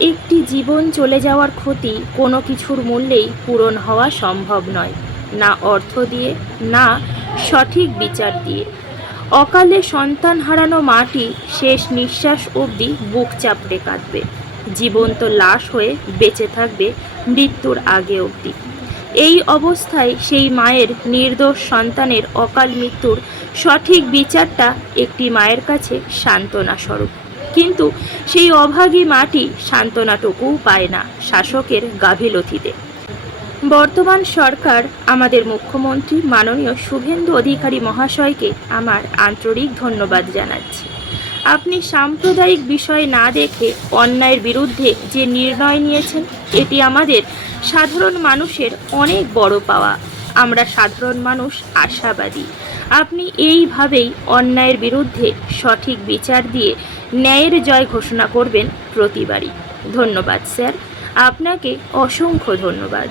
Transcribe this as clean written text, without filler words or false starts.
একটি জীবন চলে যাওয়ার ক্ষতি কোনো কিছুর মূল্যেই পূরণ হওয়া সম্ভব নয়, না অর্থ দিয়ে, না সঠিক বিচার দিয়ে। অকালে সন্তান হারানো মাটি শেষ নিঃশ্বাস অবধি বুক চাপড়ে কাঁদবে, জীবন্ত লাশ হয়ে বেঁচে থাকবে মৃত্যুর আগে অবধি। এই অবস্থায় সেই মায়ের নির্দোষ সন্তানের অকাল মৃত্যুর সঠিক বিচারটা একটি মায়ের কাছে সান্ত্বনা স্বরূপ। কিন্তু সেই অভাগী মাটি সান্ত্বনাটুকুও পায় না শাসকের গাফিলতিতে। বর্তমান সরকার, আমাদের মুখ্যমন্ত্রী মাননীয় শুভেন্দু অধিকারী মহাশয়কে আমার আন্তরিক ধন্যবাদ জানাচ্ছি। আপনি সাম্প্রদায়িক বিষয় না দেখে অন্যায়ের বিরুদ্ধে যে নির্ণয় নিয়েছেন, এটি আমাদের সাধারণ মানুষের অনেক বড় পাওয়া। আমরা সাধারণ মানুষ আশাবাদী আপনি এইভাবেই অন্যায়ের বিরুদ্ধে সঠিক বিচার দিয়ে ন্যায়ের জয় ঘোষণা করবেন প্রতিবারই। ধন্যবাদ স্যার, আপনাকে অসংখ্য ধন্যবাদ।